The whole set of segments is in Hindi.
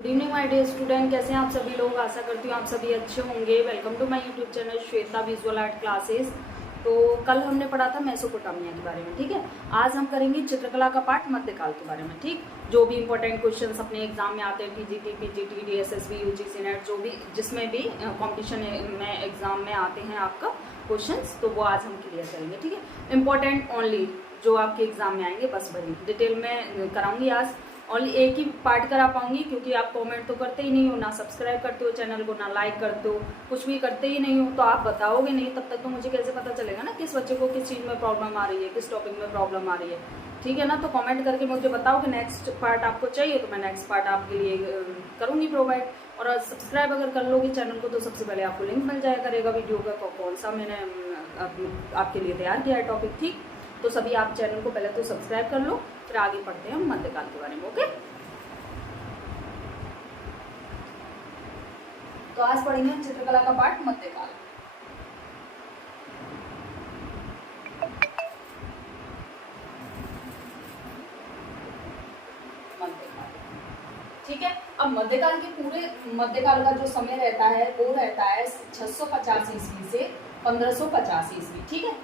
Good evening my dear student, कैसे हैं आप सभी लोग। आशा करती हूँ आप सभी अच्छे होंगे। Welcome to my YouTube channel Shweta visual art classes. तो कल हमने पढ़ा था मेसोपोटामिया के बारे में, ठीक है। आज हम करेंगे चित्रकला का पार्ट मध्यकाल के बारे में, ठीक। जो भी इंपॉर्टेंट क्वेश्चंस अपने एग्जाम में आते हैं, पीजीटी, डीएसएसबी, यूजीसी नेट, जो भी जिसमें भी कॉम्पिटिशन में एग्जाम में आते हैं आपका क्वेश्चंस, तो वो आज हम क्लियर करेंगे, ठीक है। इंपॉर्टेंट ओनली जो आपके एग्जाम में आएंगे, बस वही डिटेल में कराऊंगी आज। ओनली एक ही पार्ट करा पाऊंगी क्योंकि आप कमेंट तो करते ही नहीं हो, ना सब्सक्राइब करते हो चैनल को, ना लाइक करते हो, कुछ भी करते ही नहीं हो। तो आप बताओगे नहीं तब तक तो मुझे कैसे पता चलेगा ना किस बच्चे को किस चीज़ में प्रॉब्लम आ रही है, किस टॉपिक में प्रॉब्लम आ रही है, ठीक है ना। तो कमेंट करके मुझे बताओ कि नेक्स्ट पार्ट आपको चाहिए, तो मैं नेक्स्ट पार्ट आपके लिए करूँगी प्रोवाइड। और सब्सक्राइब अगर कर लोगे चैनल को तो सबसे पहले आपको लिंक मिल जाया करेगा वीडियो का, कौन सा मैंने आपके लिए तैयार किया है टॉपिक, ठीक। तो सभी आप चैनल को पहले तो सब्सक्राइब कर लो, फिर आगे पढ़ते हैं हम मध्यकाल के बारे में, ओके। तो आज पढ़ेंगे चित्रकला का पाठ मध्यकाल। मध्यकाल, ठीक है। अब मध्यकाल के पूरे मध्यकाल का जो समय रहता है वो रहता है 650 ईस्वी से 1550 ईस्वी, ठीक है।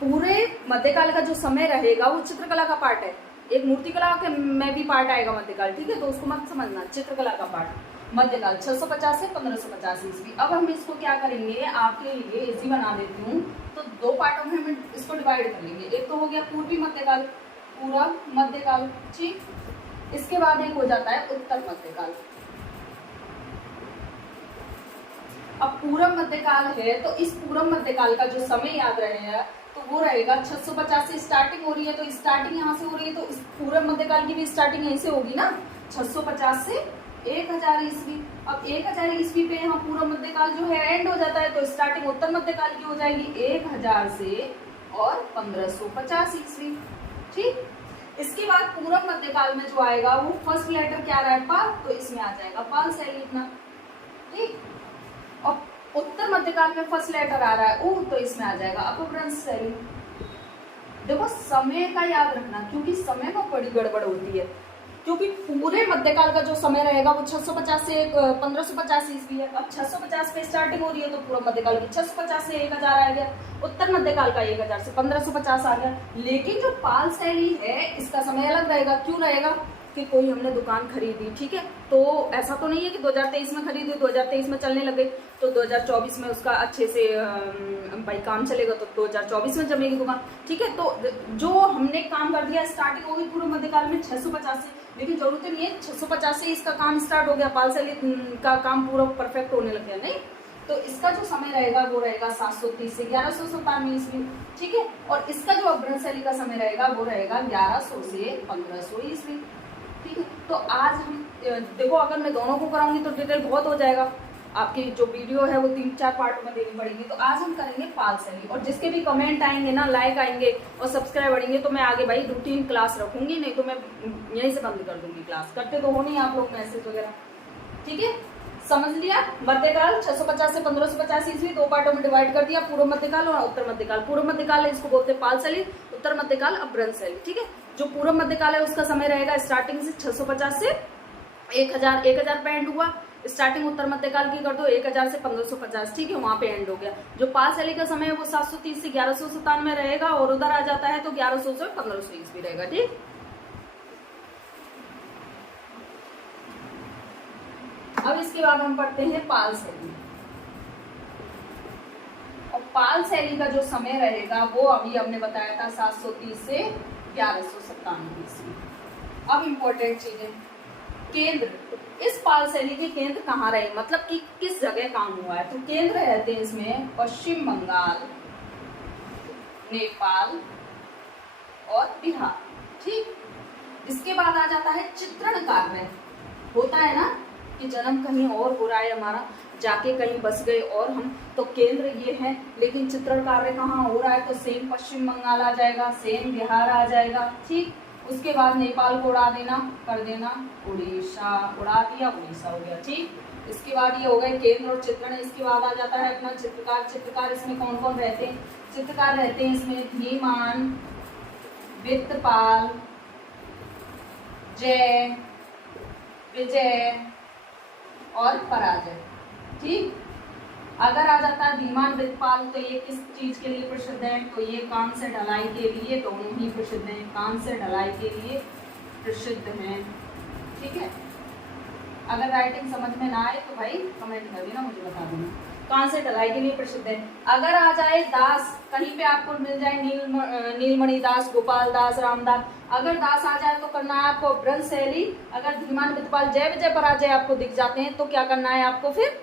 पूरे मध्यकाल का जो समय रहेगा वो चित्रकला का पार्ट है। एक मूर्तिकला के में भी पार्ट आएगा मध्यकाल, ठीक है। तो उसको मत समझना, चित्रकला का पार्ट मध्यकाल 650 से 1550 ईस्वी। अब हम इसको क्या करेंगे, आपके लिए इजी बना देती हूँ। तो दो पार्टों में हम इसको डिवाइड कर लेंगे। एक तो हो गया पूर्वी मध्यकाल, पूरा मध्यकाल, ठीक। इसके बाद एक हो जाता है उत्तर मध्यकाल। अब पूरब मध्यकाल है तो इस पूरब मध्यकाल का जो समय याद रहेगा तो वो रहेगा 650 से स्टार्टिंग हो रही है, तो स्टार्टिंग यहाँ से हो रही है, तो इस पूरब मध्यकाल की भी स्टार्टिंग यहीं से होगी ना, 650 से 1000 ईस्वी। अब 1000 ईस्वी पे यहाँ पूरब मध्यकाल जो है एंड हो जाता है, तो स्टार्टिंग उत्तर मध्यकाल की हो जाएगी 1000 से और 1550 ईस्वी, ठीक। इसके बाद पूरब मध्यकाल में जो आएगा वो फर्स्ट लेटर क्या रहा है, पाल, तो इसमें आ जाएगा पाल शैली लिखना, ठीक। और उत्तर मध्यकाल में फर्स्ट लेटर आ रहा है ऊ, तो इसमें आ जाएगा अपभ्रंश शैली। देखो समय का याद रखना क्योंकि समय में बड़ी गड़बड़ होती है, क्योंकि पूरे मध्यकाल का जो समय रहेगा वो 650 से 1550 ईस्वी है। अब 650 पे स्टार्टिंग हो रही है तो पूरा मध्यकाल की 650 से 1000 आ गया, उत्तर मध्यकाल का 1000 से 1550 आ गया। लेकिन जो पाल शैली है इसका समय अलग रहेगा। क्यों रहेगा कि कोई हमने दुकान खरीदी, ठीक है, तो ऐसा तो नहीं है कि 2023 में खरीदी, 2023 में चलने लगे तो 2024 में उसका अच्छे से भाई काम चलेगा, तो 2024 में जमेगी दुकान, ठीक है। तो जो हमने काम कर दिया, स्टार्टिंग हो गई पूर्व मध्यकाल में 650 से, लेकिन जरूरत नहीं है 650 से इसका काम स्टार्ट हो गया, पाल शैली का काम पूरा परफेक्ट होने लग गया, नहीं। तो इसका जो समय रहेगा वो रहेगा 730 से 1197 ईस्वी, ठीक है। और इसका जो अपभ्रंश शैली का समय रहेगा वो रहेगा 1100 से 1500 ईस्वी, ठीक है। तो आज हम देखो, अगर मैं दोनों को कराऊंगी तो डिटेल बहुत हो जाएगा, आपकी जो वीडियो है वो 3-4 पार्ट में देनी पड़ेगी। तो आज हम करेंगे पाल शैली, और जिसके भी कमेंट आएंगे ना, लाइक आएंगे और सब्सक्राइब बढ़ेंगे, तो मैं आगे भाई रूटीन क्लास रखूंगी, नहीं तो मैं यहीं से बंद कर दूंगी क्लास। करते तो हो नहीं आप लोग मैसेज वगैरह, ठीक है। समझ लिया। मध्यकाल 650 से 1550 ईस्वी दो पार्टों में डिवाइड कर दिया, पूर्व मध्यकाल और उत्तर मध्यकाल। पूर्व मध्यकाल इसको बोलते हैं पाल शैली, उत्तर मध्यकाल अपभ्रंश शैली, ठीक है। जो पूर्व मध्यकाल है उसका समय रहेगा स्टार्टिंग से 650 से 1000 पे एंड हुआ। स्टार्टिंग उत्तर मध्यकाल की कर दो 1000 से 1550, ठीक है, वहां पे एंड हो गया। जो पाल शैली का समय है वो 730 से 1197 रहेगा, और उधर आ जाता है तो 1100 से 1500 ईस्वी रहेगा, ठीक। अब इसके बाद हम पढ़ते हैं पाल शैली। और पाल शैली का जो समय रहेगा वो अभी हमने बताया था 730 से 1197 ईस्वी। अब इंपॉर्टेंट चीजें, केंद्र, इस पाल शैली के केंद्र कहाँ रहे, मतलब कि किस जगह काम हुआ है। तो केंद्र रहते हैं इसमें पश्चिम बंगाल, नेपाल और बिहार, ठीक। इसके बाद आ जाता है चित्रण कार्य। होता है ना कि जन्म कहीं और हो रहा है हमारा, जाके कहीं बस गए और हम, तो केंद्र ये है, लेकिन चित्रण कार्य कहाँ हो रहा है, तो सेम पश्चिम बंगाल आ जाएगा, सेम बिहार आ जाएगा, ठीक। उसके बाद नेपाल को उड़ा देना, कर देना उड़ीसा, उड़ा दिया, उड़ीसा हो गया, ठीक। इसके बाद ये हो गए केंद्र और चित्रण। इसके बाद आ जाता है अपना चित्रकार। चित्रकार इसमें कौन कौन रहते हैं, चित्रकार रहते हैं इसमें धीमान, वित्तपाल, जय, विजय, और पराजय। ठीक, अगर आ जाता है धीमान वृत्तपाल तो ये किस चीज के लिए प्रसिद्ध है, तो ये कान से ढलाई के लिए, दोनों ही प्रसिद्ध हैं, कान से ढलाई के लिए प्रसिद्ध हैं। ठीक है, अगर राइटिंग समझ में ना आए तो भाई कमेंट कर देना, मुझे बता देना। कान से ढलाई के लिए प्रसिद्ध है। अगर आ जाए दास, कहीं पे आपको मिल जाए नीलमणि दास, गोपाल दास, रामदास, अगर दास आ जाए तो करना है आपको ब्रज शैली। अगर धीमान वृत्तपाल जय विजय पराजय आपको दिख जाते हैं तो क्या करना है आपको, फिर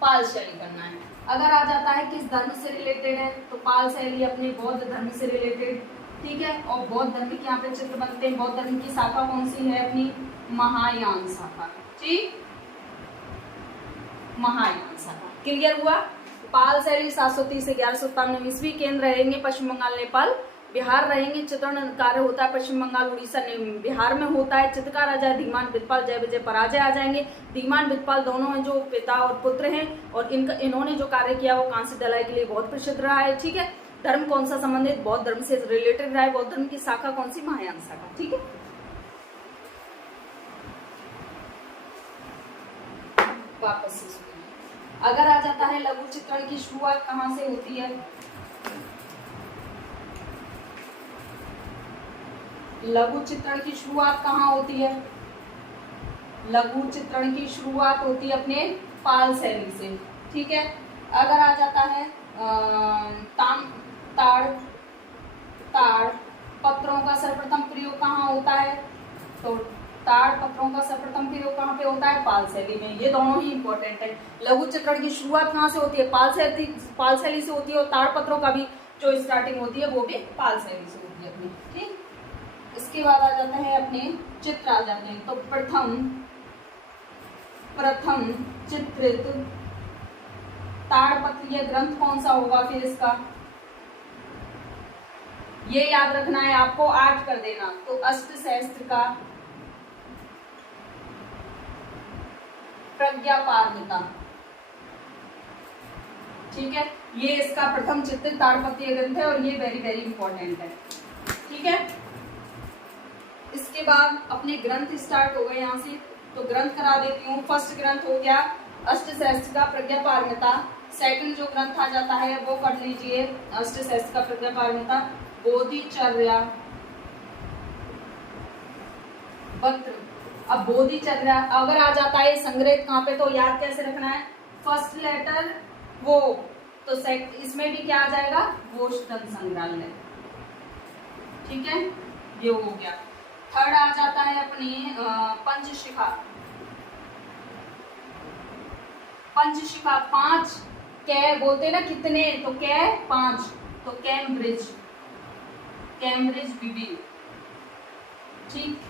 पाल शैली करना है। अगर आ जाता है किस धर्म से रिलेटेड है, तो पाल शैली अपने बौद्ध धर्म से रिलेटेड। ठीक है, और बौद्ध धर्म के यहाँ पे चित्र बनते हैं। बौद्ध धर्म की शाखा कौन सी है, अपनी महायान शाखा। ठीक, महायान शाखा। क्लियर हुआ। पाल शैली 730 से 1197 ईस्वी। केंद्र रहेंगे पश्चिम बंगाल, नेपाल, बिहार रहेंगे। चित्रण कार्य होता है पश्चिम बंगाल, उड़ीसा, बिहार में होता है। चित्रकार आ जाए धीमान वृत्तपाल, जय विजय पराजय आ जाएंगे। धीमान वृत्तपाल दोनों हैं जो पिता और पुत्र हैं, और इन्होंने जो कार्य किया वो कांस्य ढलाई के लिए बहुत प्रसिद्ध रहा है। ठीक है, धर्म कौन सा संबंधित, बौद्ध धर्म से रिलेटेड रहा है। बौद्ध धर्म की शाखा कौन सी, महायान शाखा। ठीक है, वापस से सुनिए। अगर आ जाता है लघु चित्रण की शुरुआत कहाँ से होती है, लघु चित्रण की शुरुआत कहाँ होती है, लघु चित्रण की शुरुआत होती है अपने पाल शैली से। ठीक है, अगर आ जाता है ताड़ पत्रों का सर्वप्रथम प्रयोग कहाँ होता है, तो ताड़ पत्रों का सर्वप्रथम प्रयोग कहाँ पे होता है, पाल शैली में। ये दोनों ही इंपॉर्टेंट है। लघु चित्रण की शुरुआत कहाँ से होती है, पाल शैली से होती है, और ताड़ पत्रों का भी जो स्टार्टिंग होती है वो भी पाल शैली से होती है अपनी। ठीक, इसके बाद आ जाते हैं अपने चित्र आ जाते हैं। तो प्रथम चित्रित ताड़पत्र ये ग्रंथ कौन सा होगा, फिर इसका ये याद रखना है आपको, 8 कर देना। तो अष्टशास्त्र का प्रज्ञापारमिता। ठीक है, ये इसका प्रथम चित्रित ताड़पत्रीय ग्रंथ है, और ये वेरी वेरी इंपॉर्टेंट है। ठीक है, इसके बाद अपने ग्रंथ स्टार्ट हो गए यहाँ से, तो ग्रंथ करा देती हूँ। फर्स्ट ग्रंथ हो गया अष्टशास्त्र का प्रज्ञापारमिता। सेकंड जो ग्रंथ आ जाता है वो कर लीजिए अष्टशास्त्र का प्रज्ञापारमिता, बोधिचर्या वक्र। अब बोधिचर्या अगर आ जाता है संग्रहित कहाँ पे, तो याद कैसे रखना है, फर्स्ट लेटर वो, तो इसमें भी क्या आ जाएगा, गोष्ठन संग्रहालय। ठीक है, ये हो गया। थर्ड आ जाता है अपनी पंचशिखा। पंचशिखा 5 कै बोलते हैं ना, कितने, तो कै 5, तो कैम्ब्रिज विवि। ठीक,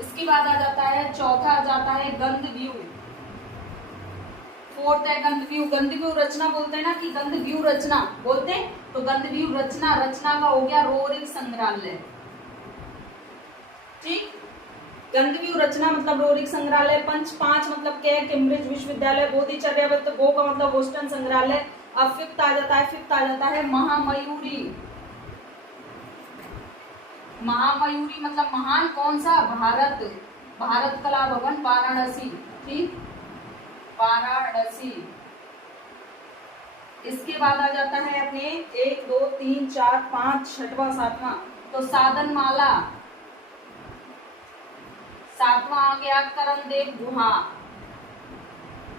इसके बाद आ जाता है चौथा आ जाता है गंधव्यूह। फोर्थ है गंधव्यूह। गंधव्यूह रचना बोलते हैं ना, कि गंधव्यूह रचना बोलते हैं, तो गंधव्यूह रचना का हो गया रोरिक संग्रहालय। ठीक, गंधव्यूह रचना मतलब रोरिक संग्रहालय। 5 मतलब क्या, कैम्ब्रिज विश्वविद्यालय। बोधिचर्या तो गो का मतलब बोस्टन संग्रहालय। अब फिफ्थ आ जाता है महामयूरी। महामयूरी मतलब महान कौन सा, भारत कला भवन वाराणसी। ठीक, वाराणसी। इसके बाद आ जाता है अपने 1 2 3 4 5 6वां 7वां, तो साधनमाला। 7वां आ गया करणदेव गुहा।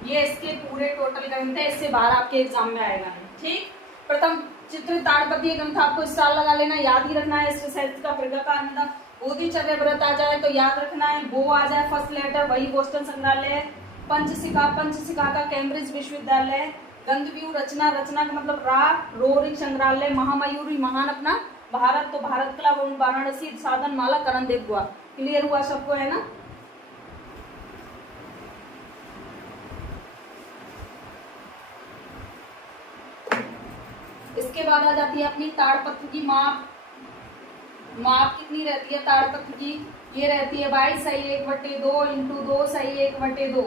ये इसके पूरे टोटल ग्रंथ है, इससे बाहर आपके एग्जाम में आएगा नहीं। ठीक, प्रथम चित्र ताड़पत्रीय ग्रंथ आपको स्टार लगा लेना, याद ही रखना है। साहित्य का प्रज्ञापारमिता। बोधिचर्या व्रत आ जाए तो याद रखना है, वो आ जाए फर्स्ट लेटर, वही बोस्टन संग्रहालय। पंचशिखा का कैम्ब्रिज विश्वविद्यालय। गंधव्यूह रचना का मतलब रोरिक संग्रहालय। महामयूरी महान अपना भारत, तो भारत कला भवन वाराणसी। साधनमाला करणदेव गुहा। क्लियर हुआ सबको, है ना। इसके बाद आ जाती है अपनी ताड़पत्र की माप कितनी रहती है ताड़पत्र की, ये रहती है 22/1/2 × 2/1/2,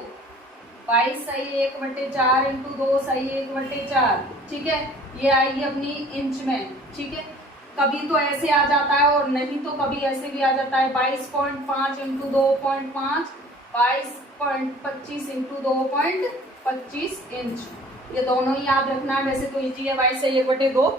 22/1/4 × 2/1/4। ठीक है, ये आएगी अपनी इंच में। ठीक है, कभी तो ऐसे आ जाता है और नहीं तो कभी ऐसे भी आ जाता है 22.5 × 2.5, 10.25 इंटू 2.25 इंच, ये दोनों ही याद रखना है। वैसे तो इजी है, 22 से 1/2,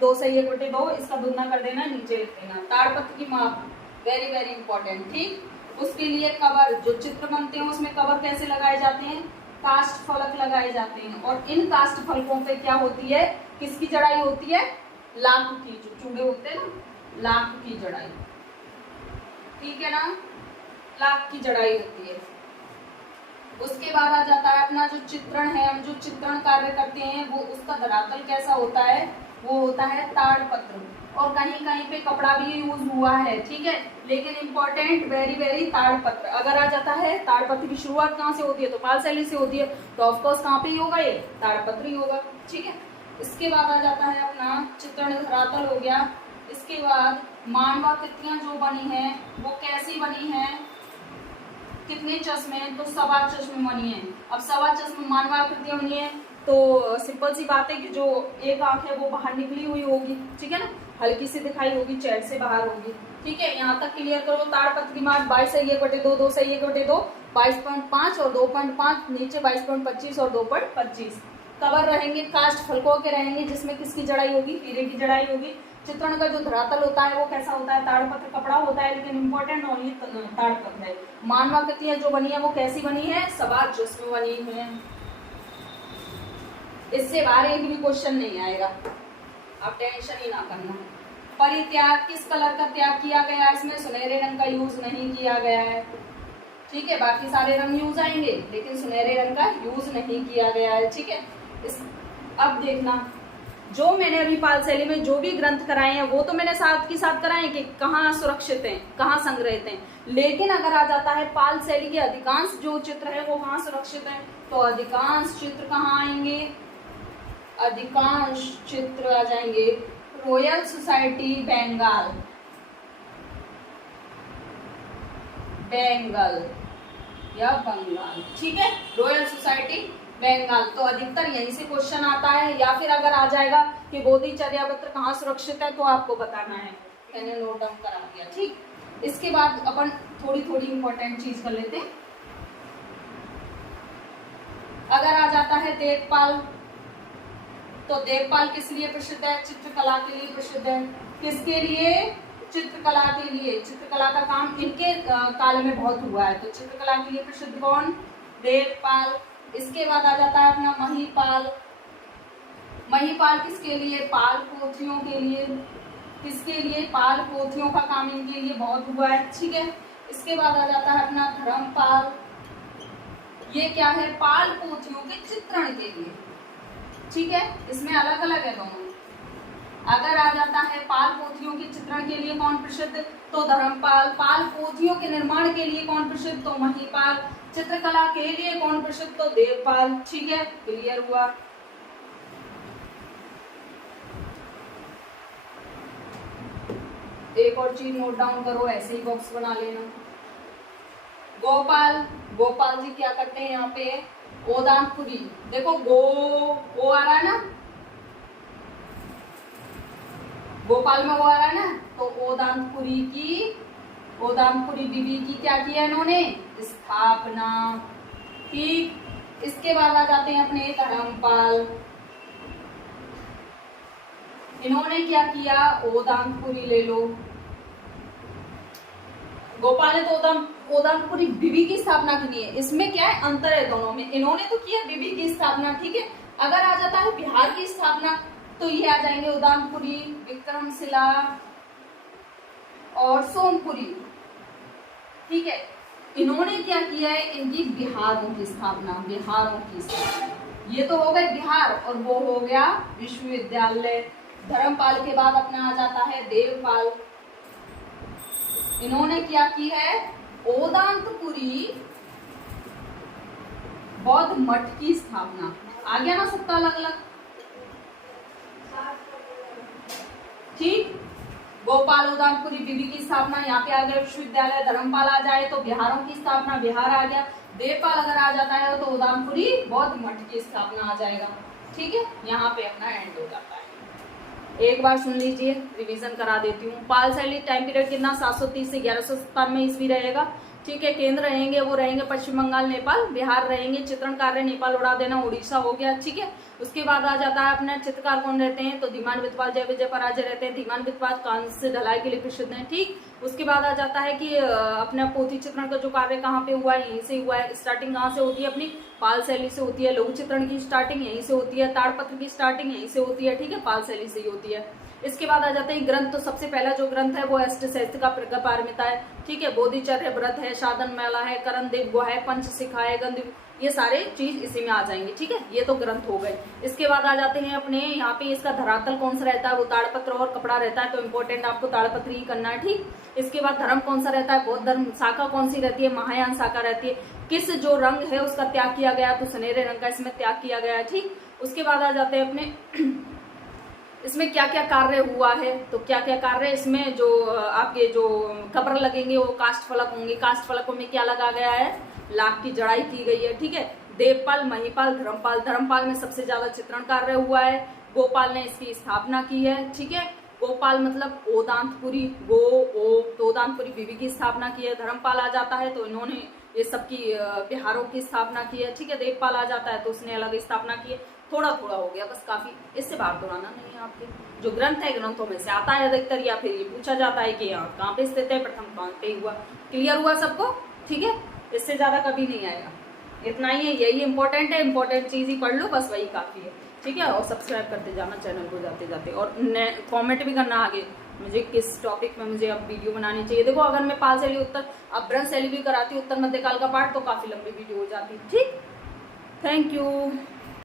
2 से 1/2, इसका दुगना कर देना, नीचे लिख देना। ताड़पत्र की माप वेरी वेरी इंपॉर्टेंट। ठीक, उसके लिए कवर, जो चित्र बनते हैं उसमें कवर कैसे लगाए जाते हैं, कास्ट फलक लगाए जाते हैं। और इन कास्ट फलकों पे क्या होती है, किसकी जड़ाई होती है, लाख की, जो चूड़े होते हैं ना, लाख की जड़ाई, ठीक है ना, लाख की जड़ाई होती है। उसके बाद आ जाता है अपना जो चित्रण है, हम जो चित्रण कार्य करते हैं वो उसका धरातल कैसा होता है, वो होता है ताड़पत्र। और कहीं कहीं पे कपड़ा भी यूज हुआ है, ठीक है, लेकिन इंपॉर्टेंट वेरी वेरी ताड़पत्र। अगर आ जाता है ताड़पत्र की शुरुआत कहाँ से होती है, तो पाल शैली से होती है, तो ऑफकोर्स कहाँ पे ही होगा, ये ताड़पत्र ही होगा, ठीक है। इसके बाद आ जाता है अपना चित्रण धरातल हो गया। इसके बाद मानवाकृतियां जो बनी है वो कैसी बनी है, कितने चश्मे, तो सवा चश्मे बनी है। अब सवा चश्मे मानवाकृतियां बनी है तो सिंपल सी बात है कि जो एक आंख है वो बाहर निकली हुई होगी, ठीक है ना, हल्की सी दिखाई होगी, चैट से बाहर होगी, ठीक है। यहाँ तक क्लियर करो। ताड़पत्र की माप 22 से 1/2, 2 से 1/2, 22.5 और 2.5, नीचे 22.25 और 2.25। कवर रहेंगे कास्ट फलकों के रहेंगे, जिसमें किसकी जड़ाई होगी, हीरे की जड़ाई होगी। चित्रण का जो धरातल होता है वो कैसा होता है, ताड़पत्र कपड़ा होता है, लेकिन इंपॉर्टेंट ओनली ताड़पत्र है। मानवाकृतियां जो बनी है वो कैसी बनी है, सवा चश्मे बनी है। इससे बाहर एक भी क्वेश्चन नहीं आएगा, आप टेंशन ही ना करना। परित्याग, किस कलर का त्याग किया गया है, इसमें सुनहरे रंग का यूज नहीं किया गया है, ठीक है। बाकी सारे रंग यूज आएंगे लेकिन सुनहरे रंग का यूज नहीं किया गया है, ठीक है। अब देखना, जो मैंने अभी पाल शैली में जो भी ग्रंथ कराए हैं वो तो मैंने साथ के साथ कराए कि कहाँ सुरक्षित हैं, कहाँ संग्रहित हैं, लेकिन अगर आ जाता है पाल शैली के अधिकांश जो चित्र है वो कहाँ सुरक्षित हैं, तो अधिकांश चित्र कहाँ आएंगे, अधिकांश चित्र आ जाएंगे रॉयल सोसाइटी बंगाल, बंगाल या बंगाल, ठीक है, रॉयल सोसाइटी बंगाल। तो अधिकतर यहीं से क्वेश्चन आता है, या फिर अगर आ जाएगा कि बोधिचर्यापत्र कहाँ सुरक्षित है तो आपको बताना है, मैंने नोट डाउन करा दिया, ठीक। इसके बाद अपन थोड़ी थोड़ी इंपॉर्टेंट चीज कर लेते हैं। अगर आ जाता है देवपाल, तो देवपाल किस लिए प्रसिद्ध है, चित्रकला के लिए प्रसिद्ध है। किसके लिए, चित्रकला के लिए। चित्रकला का काम इनके काल में बहुत हुआ है, तो चित्रकला के लिए प्रसिद्ध कौन, देवपाल। इसके बाद आ जाता है अपना महिपाल। महिपाल किसके लिए, पाल पोथियों के लिए। किसके लिए, पाल पोथियों का काम इनके लिए बहुत हुआ है, ठीक है। इसके बाद आ जाता है अपना धर्मपाल, ये क्या है, पाल पोथियों के चित्रण के लिए, ठीक है, इसमें अलग अलग है दोनों। अगर आ जाता है पाल पोथियों के चित्रण के लिए कौन प्रसिद्ध, तो धर्मपाल। पाल पोथियों के निर्माण के लिए कौन प्रसिद्ध, तो महिपाल। चित्रकला के लिए कौन प्रसिद्ध, तो देवपाल, ठीक है, क्लियर हुआ। एक और चीज नोट डाउन करो, ऐसे ही बॉक्स बना लेना। गोपाल, गोपाल जी क्या करते हैं यहाँ पे, ओदानपुरी, देखो गो आ रहा है ना, गोपाल में वो आ रहा है ना, तो ओदानपुरी की, ओदानपुरी बीबी की क्या किया इन्होंने, स्थापना, ठीक। इसके बाद आ जाते हैं अपने धर्मपाल, इन्होंने क्या किया, ओदानपुरी ले लो। गोपाल ने तो ओदानपुरी बीबी की स्थापना की है, इसमें क्या है, अंतर है दोनों में। इन्होंने तो किया बीबी की स्थापना, ठीक है। अगर आ जाता है बिहार की स्थापना, तो ये आ जाएंगे उदानपुरी, विक्रमशिला और सोमपुरी, ठीक है। इन्होंने क्या किया है, इनकी बिहारों की स्थापना, बिहारों की स्थापना। ये तो हो गए बिहार, और वो हो गया विश्वविद्यालय। धर्मपाल के बाद अपना आ जाता है देवपाल, इन्होंने क्या की है, ओदांतपुरी बौद्ध मठ की स्थापना। आ गया ना सबका अलग अलग, ठीक। गोपाल उदानपुरी बीबी की स्थापना, यहाँ पे आ गया विश्वविद्यालय। धर्मपाल आ जाए तो बिहारों की स्थापना, बिहार आ गया। देवपाल अगर आ जाता है तो उदानपुरी बौद्ध मठ की स्थापना आ जाएगा, ठीक है। यहाँ पे अपना एंड हो जाता है। एक बार सुन लीजिए, रिवीजन करा देती हूँ। पाल शैली टाइम पीरियड कितना, 730 से 1197 ईस्वी रहेगा, ठीक है। केंद्र रहेंगे वो रहेंगे पश्चिम बंगाल, नेपाल। बिहार रहेंगे चित्रण कार्य नेपाल उड़ा देना, उड़ीसा हो गया। ठीक है। उसके बाद आ जाता है अपने चित्रकार कौन रहते हैं, तो धीमान विद्वान जय विजय पराजय रहते हैं। धीमान विद्वान कांस्य ढलाई के लिए प्रसिद्ध हैं। ठीक। उसके बाद आ जाता है कि अपने पोथी चित्रण का जो कार्य कहाँ पे हुआ है, यहीं से हुआ है। स्टार्टिंग कहाँ से होती है अपनी, पाल शैली से होती है। लघु चित्रण की स्टार्टिंग यहीं से होती है। ताड़पत्र की स्टार्टिंग यहीं से होती है। ठीक है, पाल शैली से ही होती है। इसके बाद आ जाते हैं ग्रंथ। तो सबसे पहला जो ग्रंथ है वो अष्ट साहित्य का प्रगपारमिता है। ठीक है। बोधिचर्य व्रत है, साधन मेला है, करण दिव्य है, पंच शिखा है, गंध, ये सारे चीज इसी में आ जाएंगे। ठीक है, ये तो ग्रंथ हो गए। इसके बाद आ जाते हैं अपने यहाँ पे इसका धरातल कौन सा रहता है, वो ताड़पत्र और कपड़ा रहता है, तो इम्पोर्टेंट आपको ताड़पत्र ही करना है। ठीक। इसके बाद धर्म कौन सा रहता है, बौद्ध धर्म। शाखा कौन सी रहती है, महायान शाखा रहती है। किस जो रंग है उसका त्याग किया गया, तो सुनहरे रंग का इसमें त्याग किया गया है। ठीक। उसके बाद आ जाते हैं अपने इसमें क्या क्या कार्य हुआ है, तो क्या क्या कार्य इसमें जो आपके जो कब्र लगेंगे वो काष्ठ फलक होंगे। काष्ठ फलकों में क्या लगा गया है, लाख की जड़ाई की गई है। ठीक है। देवपाल, महिपाल, धर्मपाल। धर्मपाल में सबसे ज्यादा चित्रण कार्य हुआ है। गोपाल ने इसकी स्थापना की है। ठीक है। गोपाल मतलब ओदांतपुरी, ओदांतपुरी बीवी की स्थापना की है। धर्मपाल आ जाता है तो इन्होंने ये सबकी बिहारों की स्थापना की है। ठीक है। देवपाल आ जाता है तो उसने अलग स्थापना की है। थोड़ा थोड़ा हो गया बस, काफी इससे बाहर दोहराना नहीं है। आपके जो ग्रंथ है ग्रंथों में से आता है अधिकतर, या फिर ये पूछा जाता है कि यहाँ कहाँ पे स्थित है, प्रथम कौन पे हुआ। क्लियर हुआ सबको? ठीक है, इससे ज्यादा कभी नहीं आएगा। इतना ही है, यही इंपॉर्टेंट है। इंपॉर्टेंट चीज ही पढ़ लो बस, वही काफी है। ठीक है। और सब्सक्राइब करते जाना चैनल को जाते जाते, और कॉमेंट भी करना आगे मुझे किस टॉपिक में मुझे अब वीडियो बनानी चाहिए। देखो अगर मैं पाल शैली उत्तर अपभ्रंश शैली भी कराती उत्तर मध्यकाल का पाठ तो काफी लंबी वीडियो हो जाती। ठीक। Thank you.